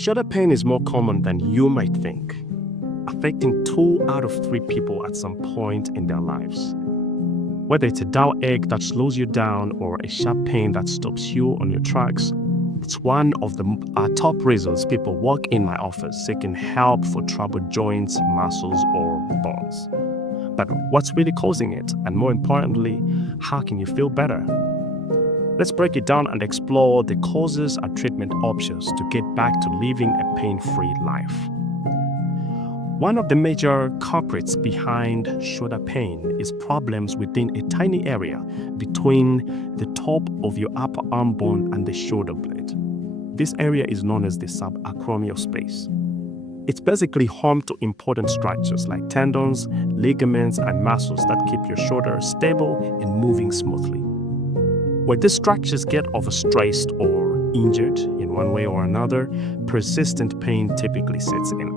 Shoulder pain is more common than you might think, affecting 2 out of 3 people at some point in their lives. Whether it's a dull ache that slows you down or a sharp pain that stops you on your tracks, it's one of the top reasons people walk in my office seeking help for troubled joints, muscles, or bones. But what's really causing it? And more importantly, how can you feel better? Let's break it down and explore the causes and treatment options to get back to living a pain-free life. One of the major culprits behind shoulder pain is problems within a tiny area between the top of your upper arm bone and the shoulder blade. This area is known as the subacromial space. It's basically home to important structures like tendons, ligaments, and muscles that keep your shoulder stable and moving smoothly. When these structures get overstressed or injured in one way or another, persistent pain typically sets in.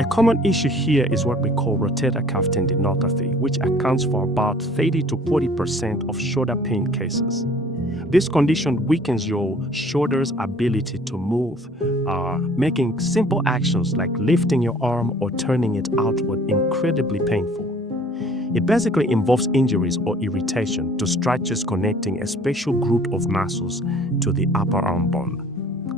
A common issue here is what we call rotator cuff tendinopathy, which accounts for about 30 to 40% of shoulder pain cases. This condition weakens your shoulder's ability to move, making simple actions like lifting your arm or turning it outward incredibly painful. It basically involves injuries or irritation to structures connecting a special group of muscles to the upper arm bone.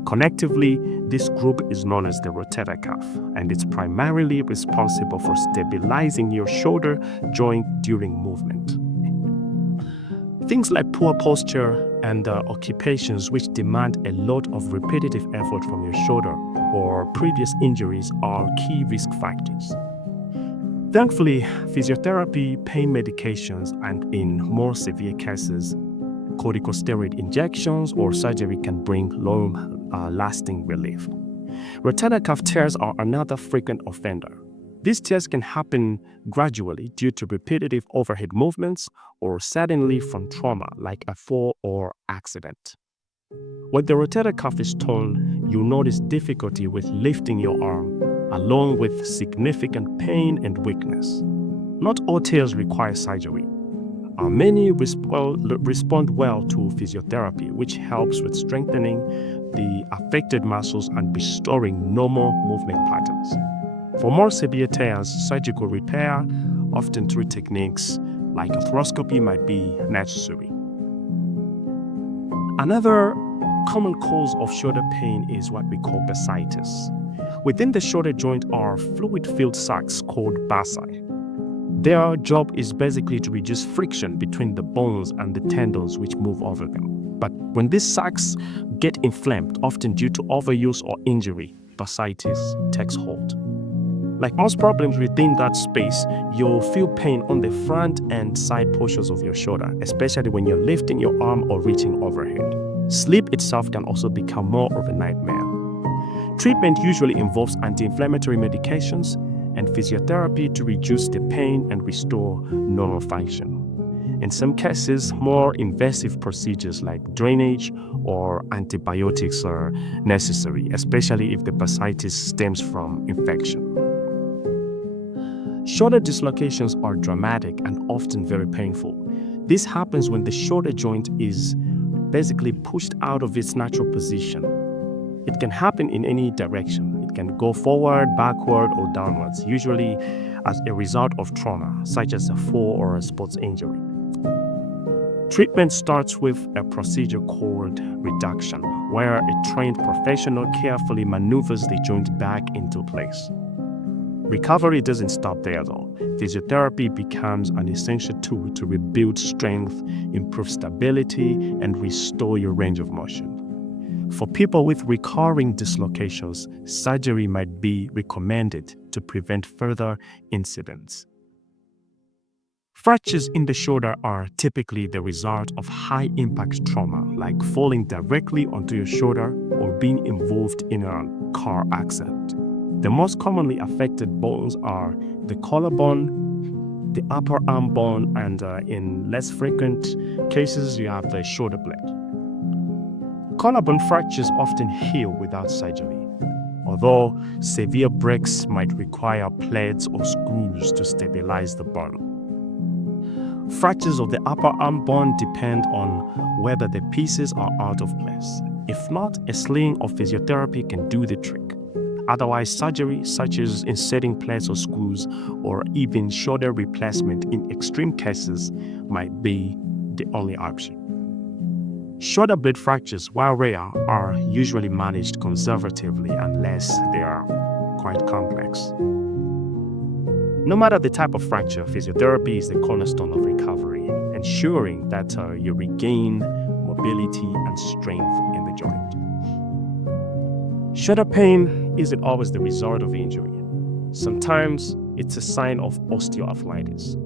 Collectively, this group is known as the rotator cuff, and it's primarily responsible for stabilizing your shoulder joint during movement. Things like poor posture and occupations which demand a lot of repetitive effort from your shoulder or previous injuries are key risk factors. Thankfully, physiotherapy, pain medications, and in more severe cases, corticosteroid injections or surgery can bring long-lasting relief. Rotator cuff tears are another frequent offender. These tears can happen gradually due to repetitive overhead movements or suddenly from trauma like a fall or accident. When the rotator cuff is torn, you'll notice difficulty with lifting your arm, along with significant pain and weakness. Not all tears require surgery. Many respond well to physiotherapy, which helps with strengthening the affected muscles and restoring normal movement patterns. For more severe tears, surgical repair, often through techniques like arthroscopy, might be necessary. Another common cause of shoulder pain is what we call bursitis. Within the shoulder joint are fluid-filled sacs called bursae. Their job is basically to reduce friction between the bones and the tendons which move over them. But when these sacs get inflamed, often due to overuse or injury, bursitis takes hold. Like most problems within that space, you'll feel pain on the front and side portions of your shoulder, especially when you're lifting your arm or reaching overhead. Sleep itself can also become more of a nightmare. Treatment usually involves anti-inflammatory medications and physiotherapy to reduce the pain and restore normal function. In some cases, more invasive procedures like drainage or antibiotics are necessary, especially if the bursitis stems from infection. Shoulder dislocations are dramatic and often very painful. This happens when the shoulder joint is basically pushed out of its natural position. It can happen in any direction. It can go forward, backward, or downwards, usually as a result of trauma, such as a fall or a sports injury. Treatment starts with a procedure called reduction, where a trained professional carefully maneuvers the joint back into place. Recovery doesn't stop there though. Physiotherapy becomes an essential tool to rebuild strength, improve stability, and restore your range of motion. For people with recurring dislocations, surgery might be recommended to prevent further incidents. Fractures in the shoulder are typically the result of high-impact trauma, like falling directly onto your shoulder or being involved in a car accident. The most commonly affected bones are the collarbone, the upper arm bone, and in less frequent cases, you have the shoulder blade. Collarbone fractures often heal without surgery, although severe breaks might require plates or screws to stabilize the bone. Fractures of the upper arm bone depend on whether the pieces are out of place. If not, a sling or physiotherapy can do the trick. Otherwise, surgery such as inserting plates or screws or even shoulder replacement in extreme cases might be the only option. Shoulder blade fractures, while rare, are usually managed conservatively unless they are quite complex. No matter the type of fracture, physiotherapy is the cornerstone of recovery, ensuring that you regain mobility and strength in the joint. Shoulder pain isn't always the result of injury. Sometimes it's a sign of osteoarthritis.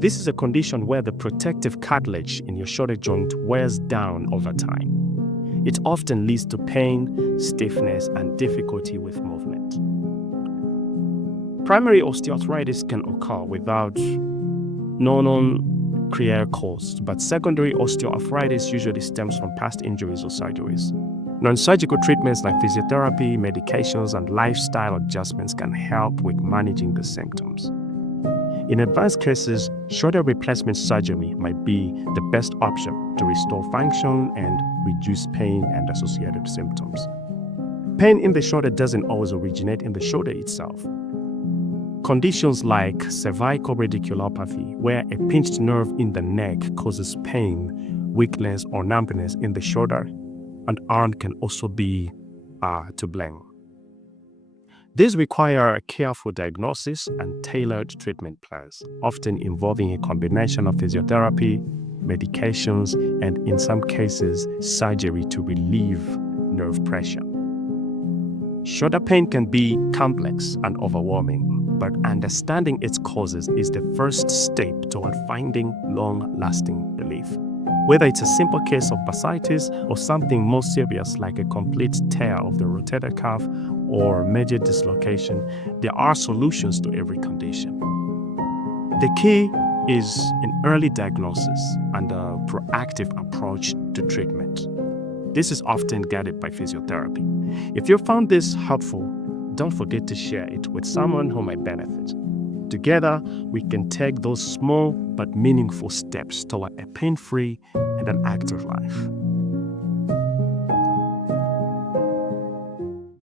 This is a condition where the protective cartilage in your shoulder joint wears down over time. It often leads to pain, stiffness, and difficulty with movement. Primary osteoarthritis can occur without known clear cause, but secondary osteoarthritis usually stems from past injuries or surgeries. Non-surgical treatments like physiotherapy, medications, and lifestyle adjustments can help with managing the symptoms. In advanced cases, shoulder replacement surgery might be the best option to restore function and reduce pain and associated symptoms. Pain in the shoulder doesn't always originate in the shoulder itself. Conditions like cervical radiculopathy, where a pinched nerve in the neck causes pain, weakness, or numbness in the shoulder and arm, can also be to blame. These require a careful diagnosis and tailored treatment plans, often involving a combination of physiotherapy, medications, and in some cases, surgery to relieve nerve pressure. Shoulder pain can be complex and overwhelming, but understanding its causes is the first step toward finding long-lasting relief. Whether it's a simple case of bursitis or something more serious like a complete tear of the rotator cuff or major dislocation, there are solutions to every condition. The key is an early diagnosis and a proactive approach to treatment. This is often guided by physiotherapy. If you found this helpful, don't forget to share it with someone who might benefit. Together, we can take those small but meaningful steps toward a pain-free and an active life.